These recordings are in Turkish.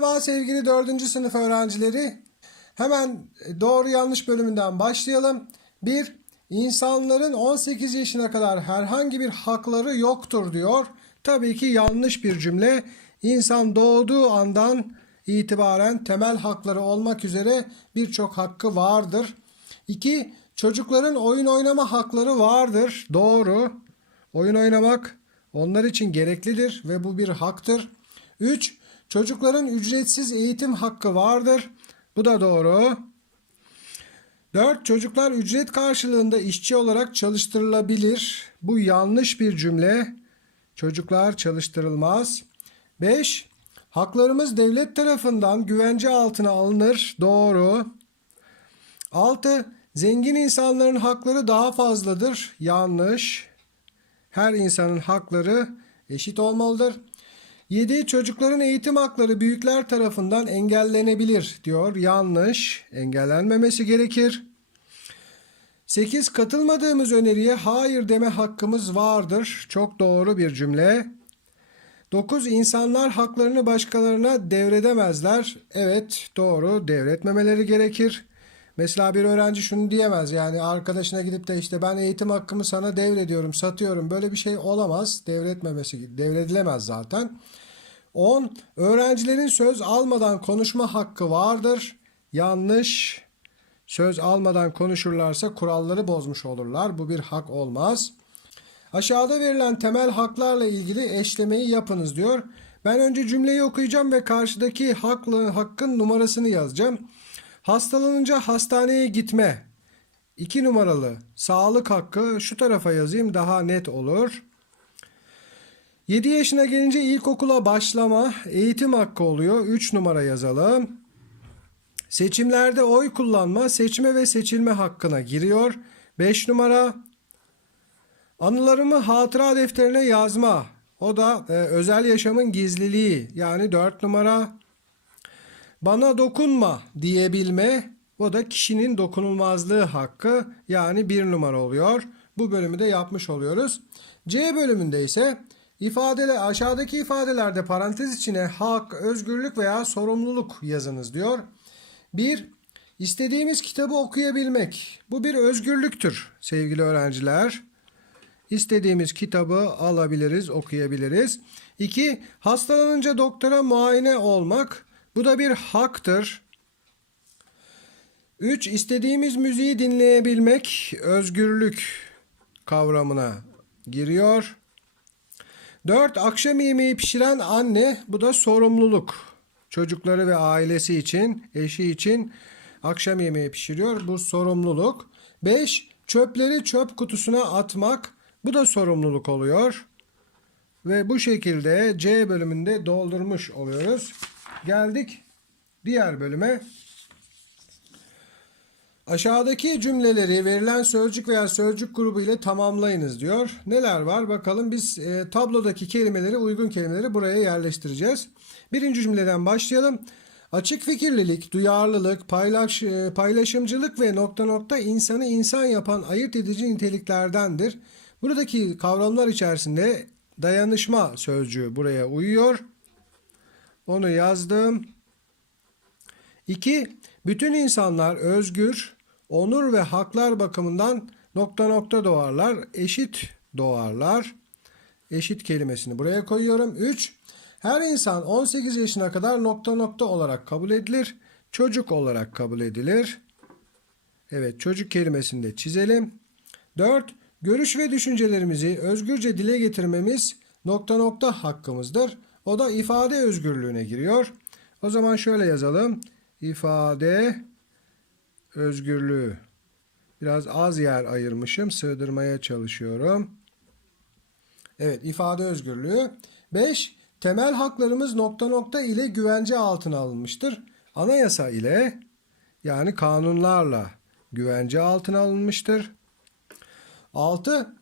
Merhaba sevgili 4. sınıf öğrencileri. Hemen doğru yanlış bölümünden başlayalım. 1. İnsanların 18 yaşına kadar herhangi bir hakları yoktur diyor. Tabii ki yanlış bir cümle. İnsan doğduğu andan itibaren temel hakları olmak üzere birçok hakkı vardır. 2. Çocukların oyun oynama hakları vardır. Doğru. Oyun oynamak onlar için gereklidir ve bu bir haktır. 3. Çocukların ücretsiz eğitim hakkı vardır. Bu da doğru. 4. Çocuklar ücret karşılığında işçi olarak çalıştırılabilir. Bu yanlış bir cümle. Çocuklar çalıştırılmaz. 5. Haklarımız devlet tarafından güvence altına alınır. Doğru. 6. Zengin insanların hakları daha fazladır. Yanlış. Her insanın hakları eşit olmalıdır. 7. Çocukların eğitim hakları büyükler tarafından engellenebilir diyor. Yanlış. Engellenmemesi gerekir. 8. Katılmadığımız öneriye hayır deme hakkımız vardır. Çok doğru bir cümle. 9. İnsanlar haklarını başkalarına devredemezler. Evet doğru devretmemeleri gerekir. Mesela bir öğrenci şunu diyemez yani arkadaşına gidip de işte ben eğitim hakkımı sana devrediyorum, satıyorum. Böyle bir şey olamaz. Devretmemesi, devredilemez zaten. 10. Öğrencilerin söz almadan konuşma hakkı vardır. Yanlış. Söz almadan konuşurlarsa kuralları bozmuş olurlar. Bu bir hak olmaz. Aşağıda verilen temel haklarla ilgili eşlemeyi yapınız diyor. Ben önce cümleyi okuyacağım ve karşıdaki haklı, hakkın numarasını yazacağım. Hastalanınca hastaneye gitme. 2 numaralı sağlık hakkı şu tarafa yazayım daha net olur. 7 yaşına gelince ilkokula başlama eğitim hakkı oluyor. 3 numara yazalım. Seçimlerde oy kullanma seçme ve seçilme hakkına giriyor. 5 numara. Anılarımı hatıra defterine yazma. O da e, özel yaşamın gizliliği yani 4 numara. Bana dokunma diyebilme. O da kişinin dokunulmazlığı hakkı yani bir numara oluyor. Bu bölümü de yapmış oluyoruz. C bölümünde ise ifadeler aşağıdaki ifadelerde parantez içine hak, özgürlük veya sorumluluk yazınız diyor. 1. İstediğimiz kitabı okuyabilmek. Bu bir özgürlüktür sevgili öğrenciler. İstediğimiz kitabı alabiliriz, okuyabiliriz. 2. Hastalanınca doktora muayene olmak. Bu da bir haktır. 3. İstediğimiz müziği dinleyebilmek özgürlük kavramına giriyor. 4. Akşam yemeği pişiren anne bu da sorumluluk. Çocukları ve ailesi için, eşi için akşam yemeği pişiriyor. Bu sorumluluk. 5. Çöpleri çöp kutusuna atmak bu da sorumluluk oluyor. Ve bu şekilde C bölümünde doldurmuş oluyoruz. Geldik diğer bölüme. Aşağıdaki cümleleri verilen sözcük veya sözcük grubu ile tamamlayınız diyor. Neler var bakalım biz e, tablodaki kelimeleri uygun kelimeleri buraya yerleştireceğiz. Birinci cümleden başlayalım. Açık fikirlilik, duyarlılık, paylaş, e, paylaşımcılık ve nokta nokta insanı insan yapan ayırt edici niteliklerdendir. Buradaki kavramlar içerisinde dayanışma sözcüğü buraya uyuyor. Onu yazdım. 2. Bütün insanlar özgür, onur ve haklar bakımından nokta nokta doğarlar, eşit doğarlar. Eşit kelimesini buraya koyuyorum. 3. Her insan 18 yaşına kadar nokta nokta olarak kabul edilir. Çocuk olarak kabul edilir. Evet çocuk kelimesini de çizelim. 4. Görüş ve düşüncelerimizi özgürce dile getirmemiz nokta nokta hakkımızdır. O da ifade özgürlüğüne giriyor. O zaman şöyle yazalım. İfade özgürlüğü. Biraz az yer ayırmışım. Sığdırmaya çalışıyorum. Evet ifade özgürlüğü. 5. Temel haklarımız nokta nokta ile güvence altına alınmıştır. Anayasa ile yani kanunlarla güvence altına alınmıştır. 6.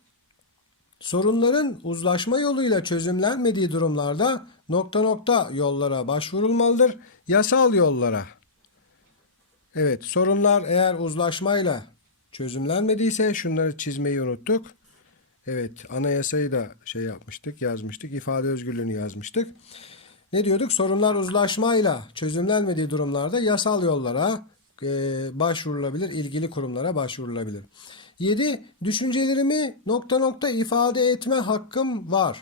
Sorunların uzlaşma yoluyla çözümlenmediği durumlarda nokta nokta yollara başvurulmalıdır. Yasal yollara. Evet sorunlar eğer uzlaşmayla çözümlenmediyse şunları çizmeyi unuttuk. Evet anayasayı da şey yapmıştık yazmıştık ifade özgürlüğünü yazmıştık. ne diyorduk? Sorunlar uzlaşmayla çözümlenmediği durumlarda yasal yollara e, başvurulabilir, ilgili kurumlara başvurulabilir. 7. Düşüncelerimi nokta nokta ifade etme hakkım var.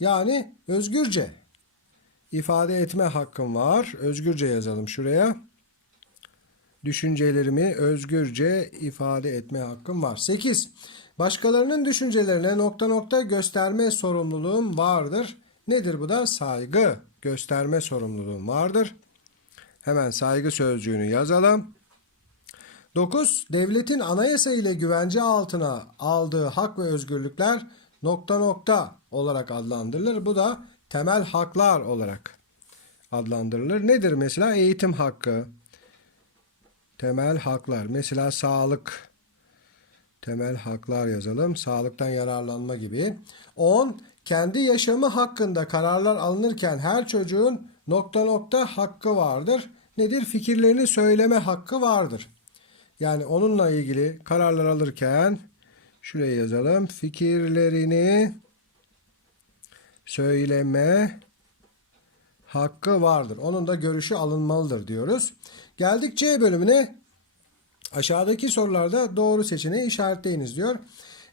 Yani özgürce ifade etme hakkım var. Özgürce yazalım şuraya. Düşüncelerimi özgürce ifade etme hakkım var. 8. Başkalarının düşüncelerine nokta nokta gösterme sorumluluğum vardır. Nedir bu da? Saygı gösterme sorumluluğum vardır. Hemen saygı sözcüğünü yazalım. 9. Devletin anayasa ile güvence altına aldığı hak ve özgürlükler nokta nokta olarak adlandırılır. Bu da temel haklar olarak adlandırılır. Nedir mesela? Eğitim hakkı, temel haklar. Mesela sağlık, temel haklar yazalım. Sağlıktan yararlanma gibi. 10. Kendi yaşamı hakkında kararlar alınırken her çocuğun nokta nokta hakkı vardır. Nedir? Fikirlerini söyleme hakkı vardır. Yani onunla ilgili kararlar alırken şuraya yazalım. Fikirlerini söyleme hakkı vardır. Onun da görüşü alınmalıdır diyoruz. Geldik C bölümüne. Aşağıdaki sorularda doğru seçeneği işaretleyiniz diyor.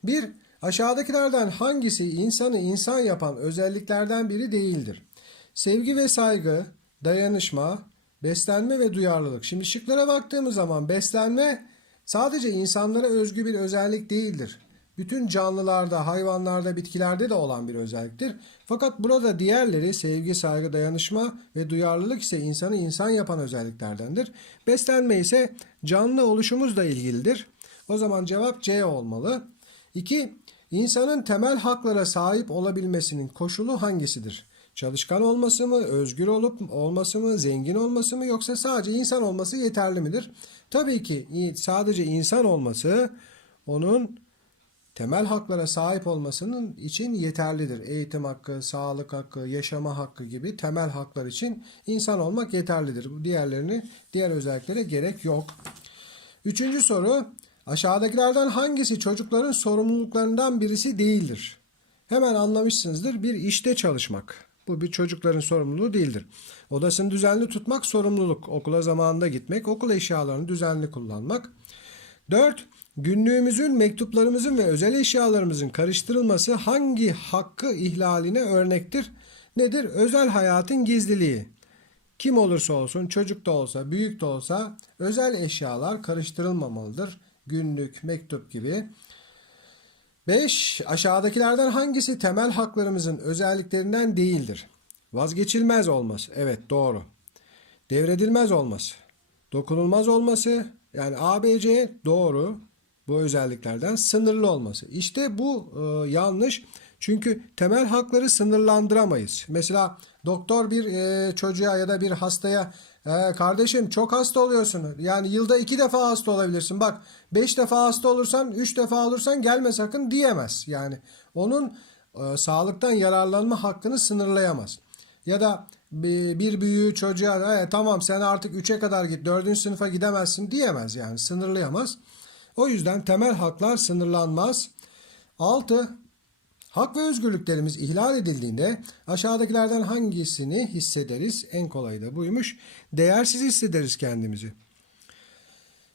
1. Aşağıdakilerden hangisi insanı insan yapan özelliklerden biri değildir? Sevgi ve saygı, dayanışma, beslenme ve duyarlılık. Şimdi şıklara baktığımız zaman beslenme sadece insanlara özgü bir özellik değildir. Bütün canlılarda, hayvanlarda, bitkilerde de olan bir özelliktir. Fakat burada diğerleri sevgi, saygı, dayanışma ve duyarlılık ise insanı insan yapan özelliklerdendir. Beslenme ise canlı oluşumuzla ilgilidir. O zaman cevap C olmalı. 2. İnsanın temel haklara sahip olabilmesinin koşulu hangisidir? Çalışkan olması mı, özgür olup olması mı, zengin olması mı yoksa sadece insan olması yeterli midir? Tabii ki sadece insan olması onun temel haklara sahip olmasının için yeterlidir. Eğitim hakkı, sağlık hakkı, yaşama hakkı gibi temel haklar için insan olmak yeterlidir. Diğerlerini, diğer özelliklere gerek yok. Üçüncü soru, aşağıdakilerden hangisi çocukların sorumluluklarından birisi değildir? Hemen anlamışsınızdır. Bir işte çalışmak. Bu bir çocukların sorumluluğu değildir. Odasını düzenli tutmak sorumluluk. Okula zamanında gitmek, okul eşyalarını düzenli kullanmak. 4. Günlüğümüzün, mektuplarımızın ve özel eşyalarımızın karıştırılması hangi hakkı ihlaline örnektir? Nedir? Özel hayatın gizliliği. Kim olursa olsun, çocuk da olsa, büyük de olsa özel eşyalar karıştırılmamalıdır. Günlük, mektup gibi. 5. Aşağıdakilerden hangisi temel haklarımızın özelliklerinden değildir? Vazgeçilmez olması. Evet doğru. Devredilmez olması. Dokunulmaz olması. Yani ABC doğru. Bu özelliklerden sınırlı olması. İşte bu e, yanlış. Çünkü temel hakları sınırlandıramayız. Mesela doktor bir e, çocuğa ya da bir hastaya e, kardeşim çok hasta oluyorsun. Yani yılda iki defa hasta olabilirsin. Bak beş defa hasta olursan, üç defa olursan gelme sakın diyemez. Yani onun e, sağlıktan yararlanma hakkını sınırlayamaz. Ya da bir, bir büyüğü çocuğa e, tamam sen artık üçe kadar git, dördüncü sınıfa gidemezsin diyemez. Yani sınırlayamaz. O yüzden temel haklar sınırlanmaz. 6. Hak ve özgürlüklerimiz ihlal edildiğinde aşağıdakilerden hangisini hissederiz? En kolayı da buymuş. Değersiz hissederiz kendimizi.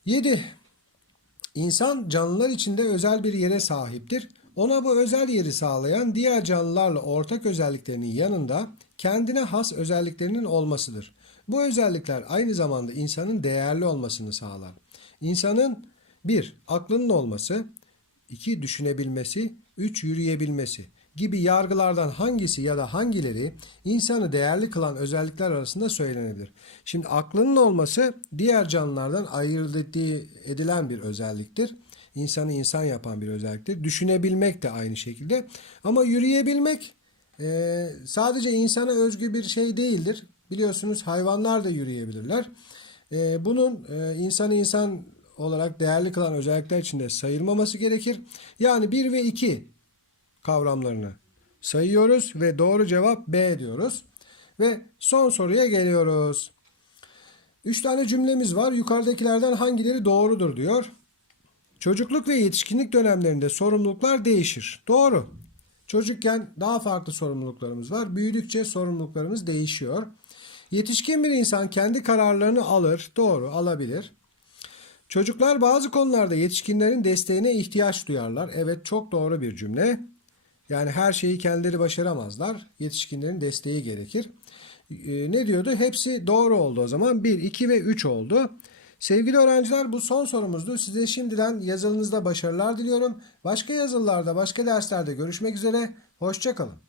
7. İnsan canlılar içinde özel bir yere sahiptir. Ona bu özel yeri sağlayan diğer canlılarla ortak özelliklerinin yanında kendine has özelliklerinin olmasıdır. Bu özellikler aynı zamanda insanın değerli olmasını sağlar. İnsanın 1. Aklının olması 2. Düşünebilmesi 3. Yürüyebilmesi gibi yargılardan hangisi ya da hangileri insanı değerli kılan özellikler arasında söylenebilir. Şimdi aklının olması diğer canlılardan ayırt edilen bir özelliktir. İnsanı insan yapan bir özelliktir. Düşünebilmek de aynı şekilde. Ama yürüyebilmek e, sadece insana özgü bir şey değildir. Biliyorsunuz hayvanlar da yürüyebilirler. E, bunun e, insanı insan olarak değerli kılan özellikler içinde sayılmaması gerekir. Yani 1 ve 2 kavramlarını sayıyoruz ve doğru cevap B diyoruz. Ve son soruya geliyoruz. 3 tane cümlemiz var. Yukarıdakilerden hangileri doğrudur diyor. Çocukluk ve yetişkinlik dönemlerinde sorumluluklar değişir. Doğru. Çocukken daha farklı sorumluluklarımız var. Büyüdükçe sorumluluklarımız değişiyor. Yetişkin bir insan kendi kararlarını alır. Doğru, alabilir. Çocuklar bazı konularda yetişkinlerin desteğine ihtiyaç duyarlar. Evet, çok doğru bir cümle. Yani her şeyi kendileri başaramazlar. Yetişkinlerin desteği gerekir. Ee, ne diyordu? Hepsi doğru oldu o zaman. 1, 2 ve 3 oldu. Sevgili öğrenciler bu son sorumuzdu. Size şimdiden yazılınızda başarılar diliyorum. Başka yazılılarda, başka derslerde görüşmek üzere. Hoşçakalın.